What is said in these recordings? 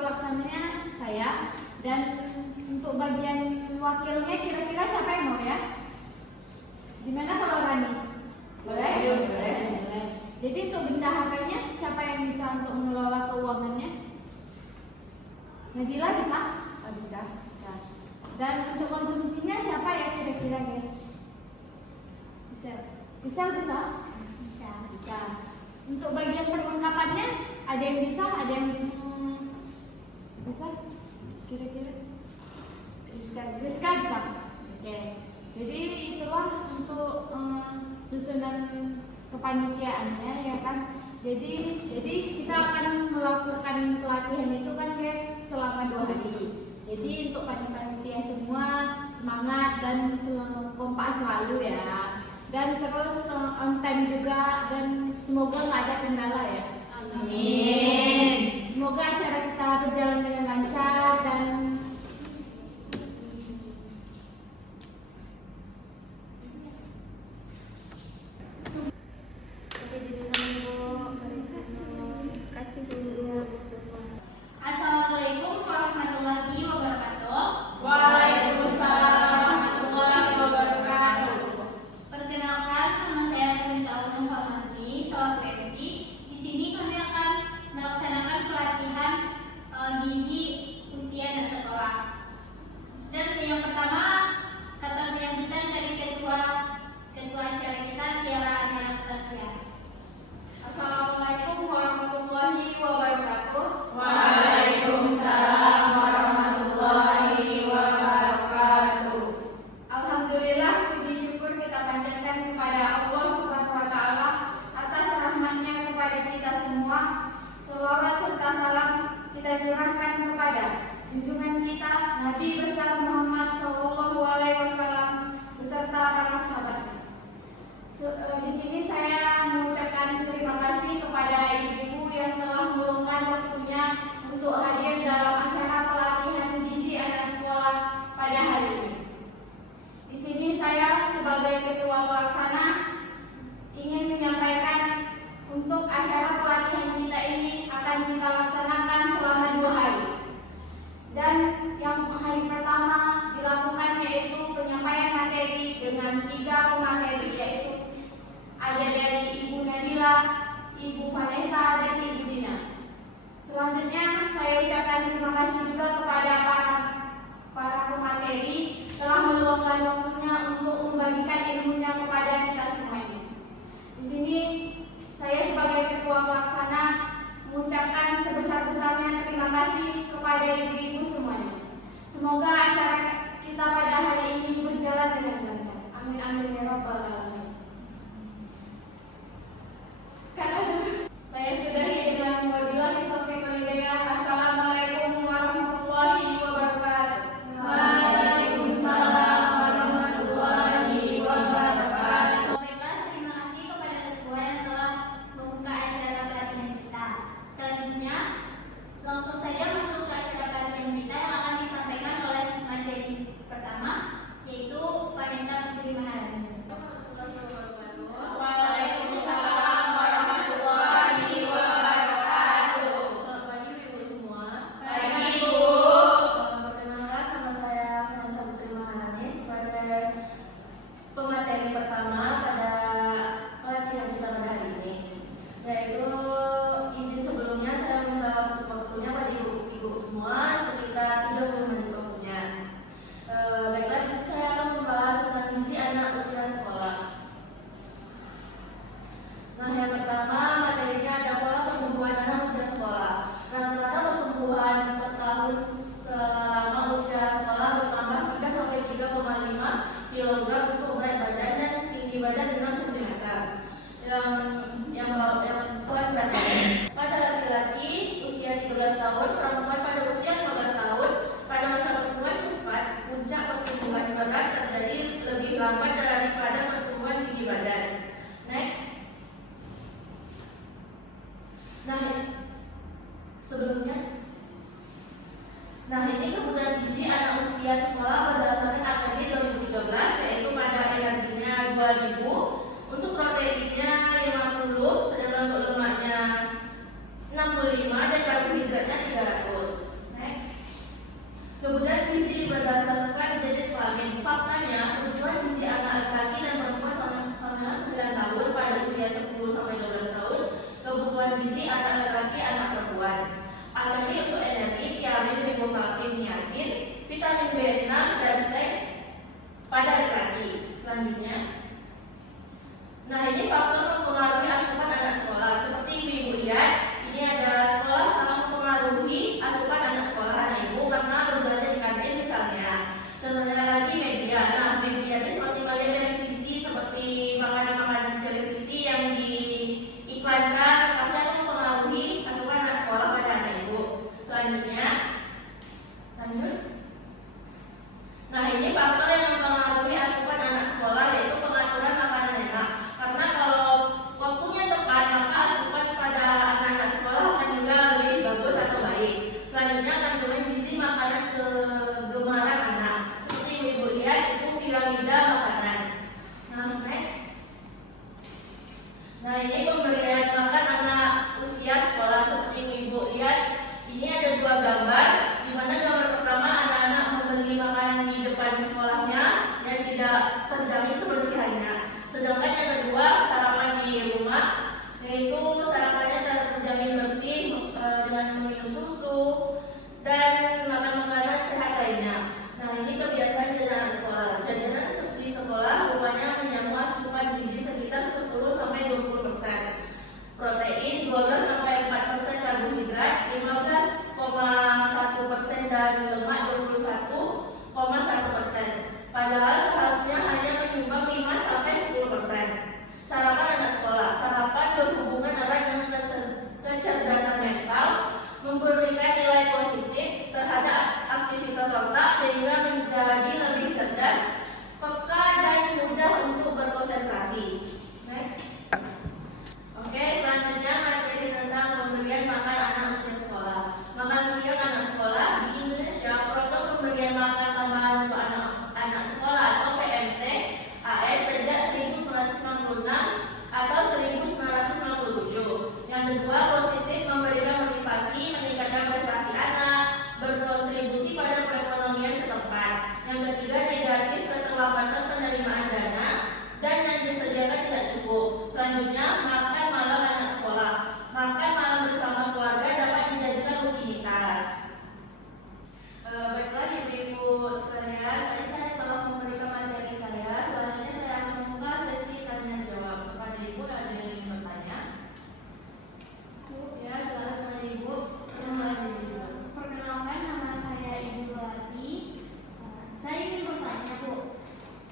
pelaksananya saya, dan untuk bagian wakilnya kira-kira siapa yang mau ya? Gimana kalau Rani? Boleh? Boleh. Jadi untuk bendaharanya siapa yang bisa untuk mengelola keuangannya? Nadila bisa? Bisa. Dan untuk konsumsinya siapa ya kira-kira guys? Bisa. Untuk bagian perlengkapannya ada yang bisa, ada yang bisa? Kira-kira? Rizka bisa. Oke. Jadi itulah untuk susunan kepanitiaannya ya kan. Jadi kita akan melakukan pelatihan itu kan guys selama 2 hari. Jadi untuk panitia semua semangat dan kompak selalu ya. Dan terus on time juga, dan semoga nggak ada kendala ya. Amin. Semoga acara kita berjalan dengan lancar dan Assalamualaikum warahmatullahi wabarakatuh. Waalaikumsalam warahmatullahi wabarakatuh. Perkenalkan, nama saya Peminta Alun Farmasi, selaku MC. Di sini kami akan melaksanakan pelatihan gizi usia dan sekolah. Dan yang pertama, kata penyambutan dari ketua acara kita, Tiara Amira Putafia. Assalamualaikum warahmatullahi wabarakatuh. Waalaikumsalam warahmatullahi wabarakatuh. Alhamdulillah, puji syukur kita panjatkan kepada Allah Subhanahu wa Ta'ala atas rahmatnya kepada kita semua. Selawat serta salam kita curahkan kepada junjungan kita Nabi besar Muhammad Sallallahu Alaihi Wasallam beserta para sahabatnya. Di sini saya mengucapkan terima kasih kepada ibu-ibu yang telah meluangkan waktunya untuk hadir dalam acara pelatihan gizi anak sekolah pada hari ini. Di sini saya sebagai ketua pelaksana ingin menyampaikan untuk acara pelatihan kita ini akan kita laksanakan selama 2 hari. Dan yang hari pertama dilakukan yaitu penyampaian materi dengan 3 pemateri, yaitu ada dari Ibu Nadila, Ibu Vanessa, dan Ibu Dina. Selanjutnya saya ucapkan terima kasih juga kepada para pemateri telah meluangkan waktunya untuk membagikan ilmunya kepada kita semuanya. Di sini saya sebagai ketua pelaksana mengucapkan sebesar-besarnya terima kasih kepada ibu-ibu semuanya. Semoga acara kita pada hari ini berjalan dengan lancar. Amin amin ya rabbal alamin. Saya sudahi dengan wabillahi taufiq wal hidayah. Assalamualaikum warahmatullahi wabarakatuh. Waalaikumsalam warahmatullahi wabarakatuh. Baiklah, terima kasih kepada ketua yang telah membuka acara pelatihan kita. Selanjutnya, langsung saja masuk ke acara pelatihan kita yang akan disampaikan oleh materi pertama, yaitu Vanessa Putri Maharani. Waalaikumsalam warahmatullahi wabarakatuh. Selamat pagi Ibu semua. Pagi, Bu. Perkenalkan, nama saya Vanessa Putri Maharani sebagai pemateri pertama pada pelatihan kita pada hari ini. Yaitu izin sebelumnya saya minta waktunya pada ibu semua sekitar 30 menit waktunya. Baiklah, di sini saya akan membahas tentang gizi anak usia sekolah. Nah, yang pertama materinya ada pola pertumbuhan anak usia sekolah. Rata-rata pertumbuhan per tahun selama usia sekolah bertambah 3 sampai 3,5 kg untuk berat badan dan tinggi badan 6 cm. Yang berat badan pada laki-laki usia 13 tahun, perempuan pada usia 15 tahun. Pada masa pertumbuhan cepat, puncak pertumbuhan berat terjadi lebih lambat daripada pertumbuhan tinggi badan. Next. Nah, ini kebutuhan gizi anak usia sekolah berdasarkan AKD 2013, yaitu pada energinya 2000, untuk proteinnya 50, sedangkan untuk lemaknya 65 dan karbohidratnya 300. Selanjutnya, nah ini faktor mempengaruhi asupan anak sekolah. Seperti ibu lihat, ini ada sekolah sangat mempengaruhi asupan anak sekolah anak ibu karena berbelanja di kantin misalnya. Contohnya lagi media. Nah, media ini seperti media televisi, seperti makanan-makanan televisi yang diiklankan, pasti akan mempengaruhi asupan anak sekolah pada anak ibu. Selanjutnya, lanjut. Nah, ini faktor yang mempengaruhi asupan anak sekolah yaitu pengaturan makanan enak. Karena kalau waktunya tepat, maka asupan pada anak-anak sekolah akan juga lebih bagus atau baik. Selanjutnya, kandungan gizi makanan kegemaran anak. Seperti ibu lihat, itu piramida makanan. Nah, next. Nah, ini pemberian makan anak usia sekolah. Seperti ibu lihat, ini ada dua gambar, di mana gambar pertama anak-anak membeli makanan di depan sekolahnya yang tidak terjamin kebersihannya. Sedangkan yang kedua sarapan di rumah, yaitu sarapannya terjamin bersih dengan meminum susu dan makan makanan sehat lainnya. Nah, ini kebiasaan jajanan sekolah. Jajanan di sekolah rupanya menjamu asupan gizi sekitar 10-20%. Protein 12-4%, karbohidrat 15,1% dan lemak 21,1%. Padahal seharusnya hanya menyumbang 5-10%. Sarapan anak sekolah. Sarapan berhubungan erat dengan kecerdasan mental, memberikan nilai positif terhadap aktivitas otak sehingga menjadi lebih cerdas, peka dan mudah untuk berkonsentrasi. Next. Oke, selanjutnya materi tentang pemberian makan anak usia sekolah. Makan siang anak sekolah di Indonesia, program pemberian makan tambahan untuk anak sekolah atau PMT AS sejak 1996 atau 1997. Yang kedua, positif, memberikan motivasi, meningkatkan prestasi anak, berkontribusi pada perekonomian setempat. Yang ketiga, negatif, keterlambatan penerimaan dana dan yang disediakan tidak cukup. Selanjutnya, makan malam anak sekolah. Makan malam bersama keluarga dapat dijadikan rutinitas. Baiklah ibu-ibu sekalian, tadi saya telah memberikan materi saya. Selanjutnya saya akan membuka sesi tanya jawab. Kepada ibu ada yang ingin bertanya? Ya, silakan kepada ibu. Perkenalkan, nama saya Ibu Melati. Saya ingin bertanya, Bu,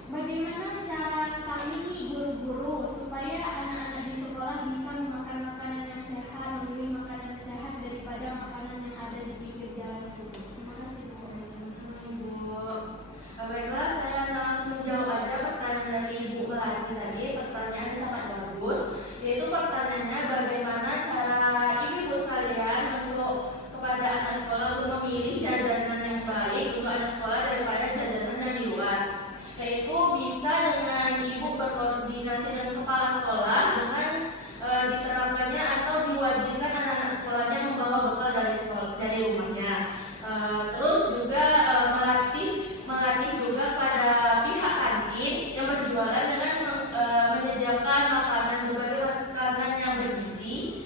bagaimana cara kami guru-guru supaya anak-anak di sekolah bisa memakan makanan yang sehat, memilih makanan yang sehat daripada makanan yang ada di pinggir jalan itu? Terima kasih, Bu. Sama-sama ibu. Baiklah, saya akan langsung menjawab aja pertanyaan dari Ibu Melati tadi. Pertanyaan sangat bagus, yaitu pertanyaannya bagaimana cara ibu-ibu sekalian untuk kepada anak sekolah untuk memilih jajanan yang baik untuk anak sekolah daripada jajanan yang di luar. Yaitu bisa dengan ibu berkoordinasi dengan kepala sekolah dengan diterapkannya atau diwajibkan anak-anak sekolahnya membawa bekal dari rumahnya. Terus juga melatih juga pada pihak kantin yang berjualan dengan menyediakan berbagai makanan yang bergizi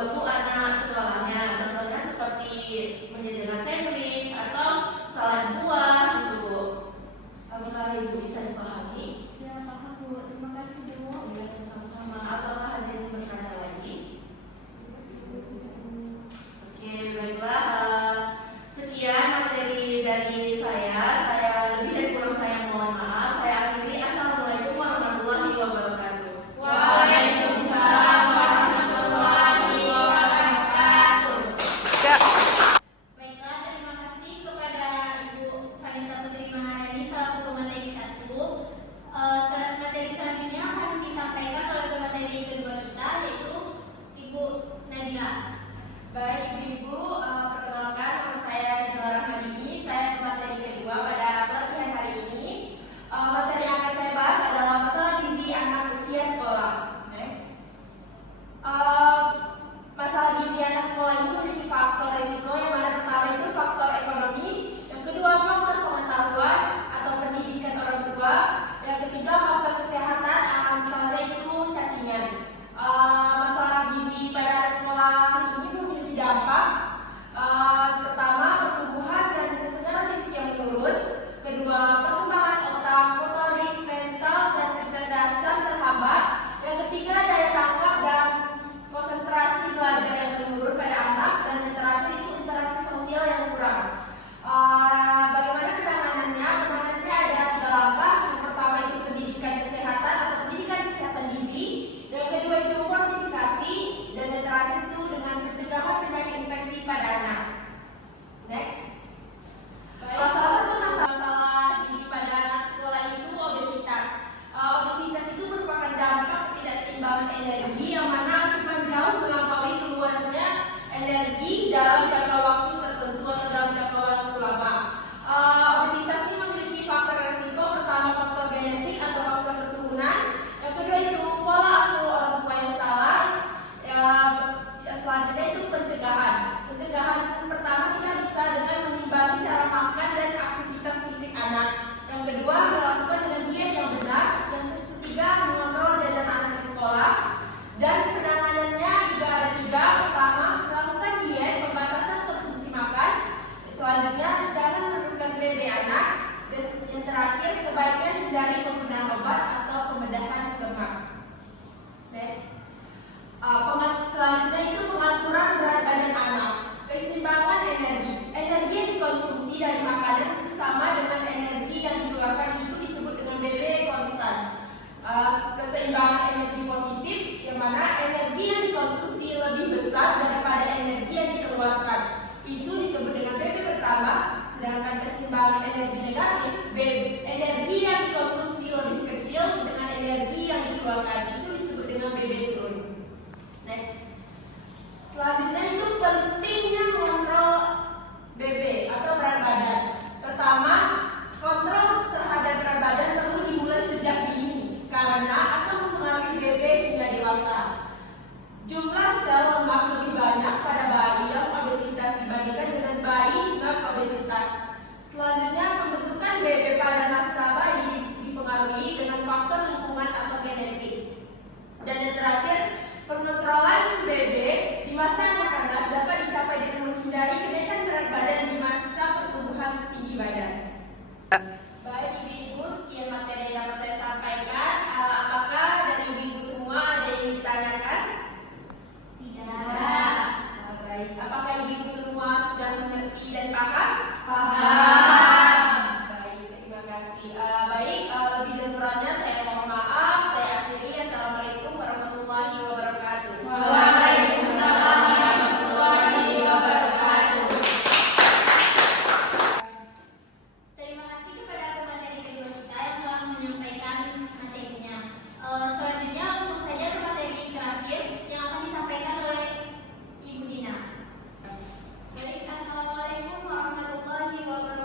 untuk anak sekolahnya. Contohnya seperti menyediakan sandwich atau salad buah gitu, Bu. Apakah ibu bisa dipahami? Ya, paham, Bu. Terima kasih, Bu. Ya, sama-sama. Apakah ada yang bertanya lagi? Oke, baiklah. Sekian materi dari saya. Lebih dan kurang saya mohon maaf. Saya akhiri. Assalamualaikum warahmatullahi wabarakatuh. Waalaikumsalam warahmatullahi wabarakatuh. Baiklah, terima kasih kepada Ibu Yang kedua, melakukan dengan diet yang benar. Yang ketiga, mengontrol jajan anak di sekolah. Dan penanganannya juga ada 3. Pertama, melakukan diet, pembatasan konsumsi makan. Selanjutnya, jangan menurunkan BB anak. Dan yang terakhir, sebaiknya hindari penggunaan obat atau pembedahan lemak. Next. Selanjutnya itu pengaturan berat badan anak. Keseimbangan energi. Energi yang dikonsumsi dari makanan itu sama dengan energi yang dikeluarkan, itu disebut dengan BB konstan. Keseimbangan energi positif, yang mana energi yang dikonsumsi lebih besar daripada energi yang dikeluarkan, itu disebut dengan BB bertambah. Sedangkan keseimbangan energi negatif, energi yang dikonsumsi lebih kecil dengan energi yang dikeluarkan, itu disebut dengan BB turun. Next. Selanjutnya itu pentingnya mengontrol BB atau berat badan. Pertama, kontrol terhadap berat badan perlu dimulai sejak dini karena akan mempengaruhi BB hingga dewasa. Jumlah sel lemak lebih banyak pada bayi yang obesitas dibandingkan dengan bayi non obesitas. Selanjutnya, pembentukan BB pada masa bayi dipengaruhi dengan faktor lingkungan atau genetik. Dan yang terakhir, pengontrolan BB di masa anak-anak dapat dicapai dengan menghindari kenaikan berat badan di masa pertumbuhan tinggi badan. Baik ibu-ibu, sekian materi yang dapat saya sampaikan. Apakah dari ibu-ibu semua ada yang ditanyakan? Tidak. Baik. Apakah ibu-ibu semua sudah mengerti dan paham? Paham. Baik, terima kasih. Baik, lebih dan kurangnya saya mohon maaf. Saya akhiri. Assalamualaikum warahmatullahi wabarakatuh. Waalaikumsalam warahmatullahi wabarakatuh. Terima kasih kepada pemateri kedua kita yang telah menyampaikan materinya. Selanjutnya langsung saja ke materi terakhir yang akan disampaikan oleh Ibu Dina. Baik, assalamualaikum warahmatullahi wabarakatuh.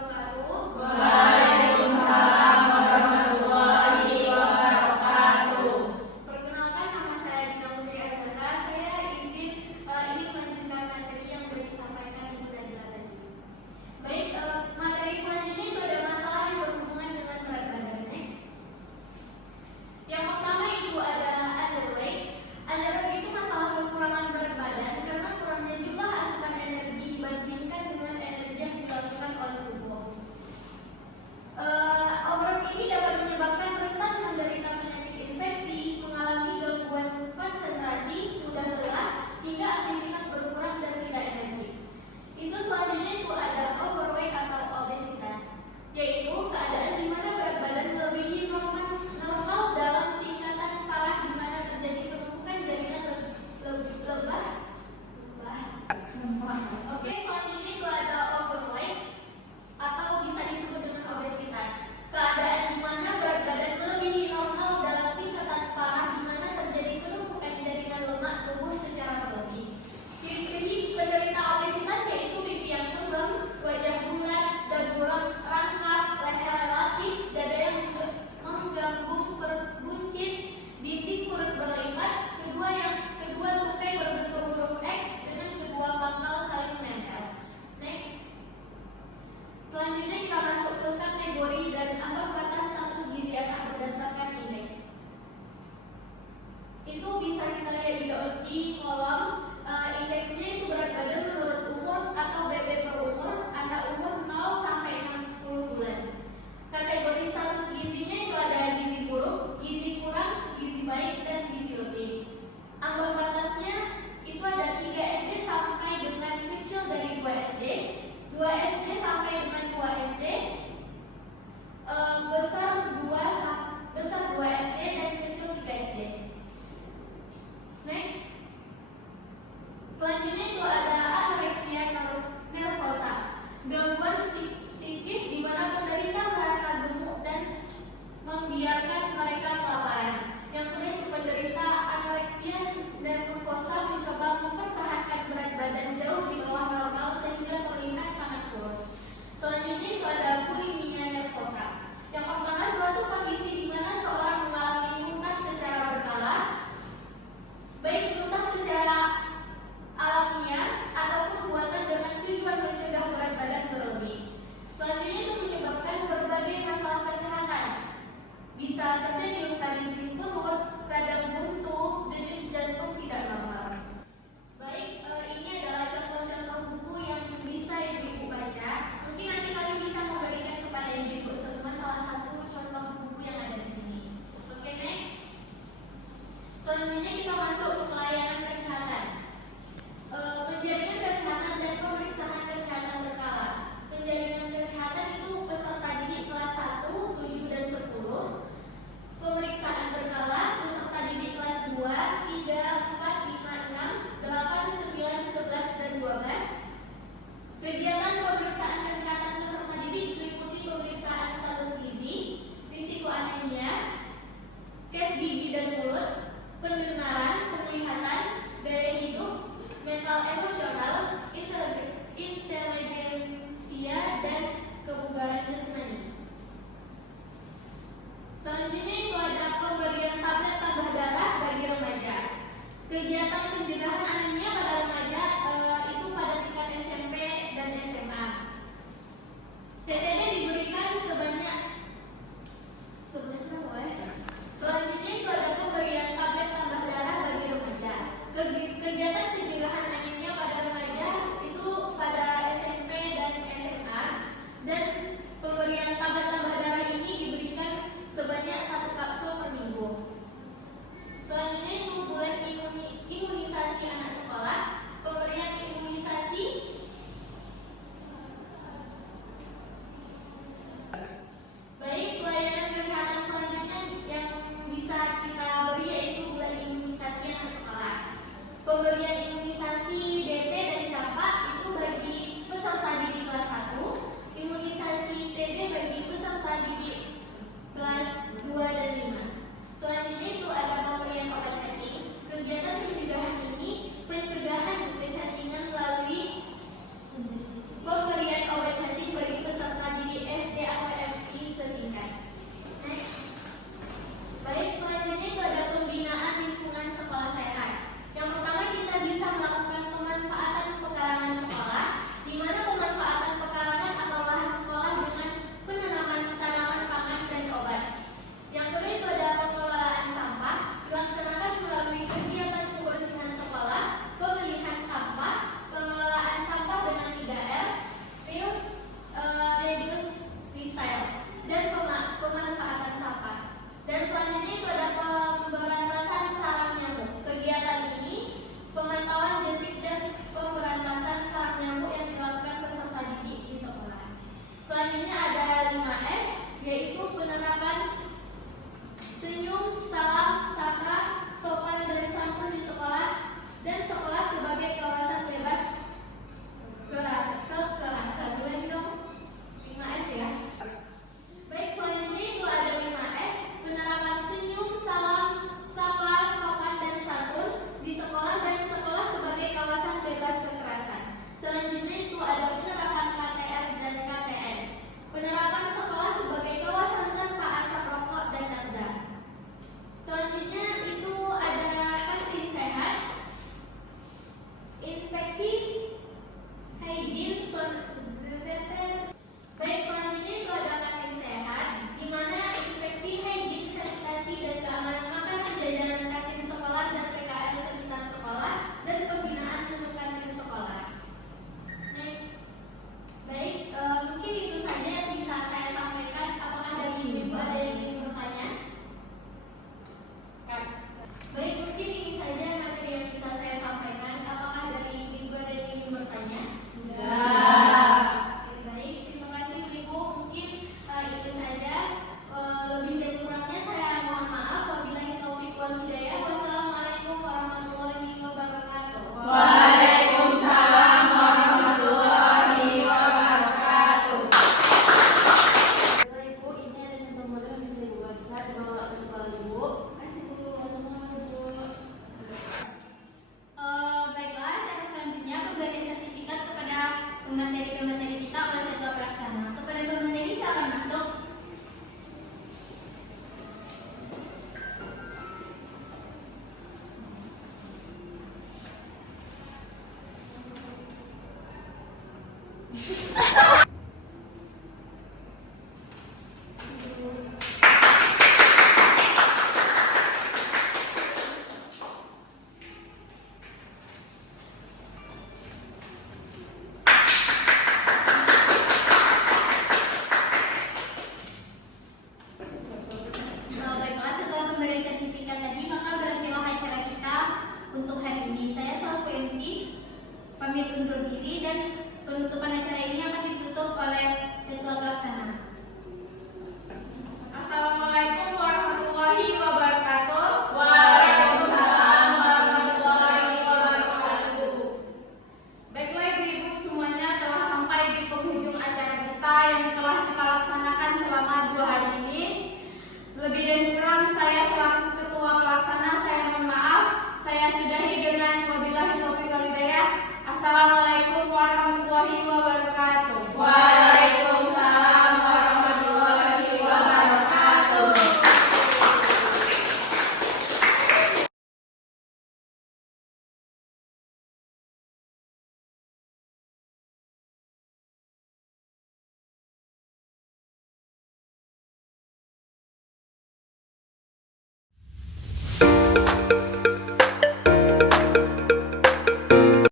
Lebih dan kurang saya selaku ketua pelaksana saya mohon maaf. Saya sudahi dengan wabillahi taufiq wal hidayah. Assalamualaikum warahmatullahi wabarakatuh.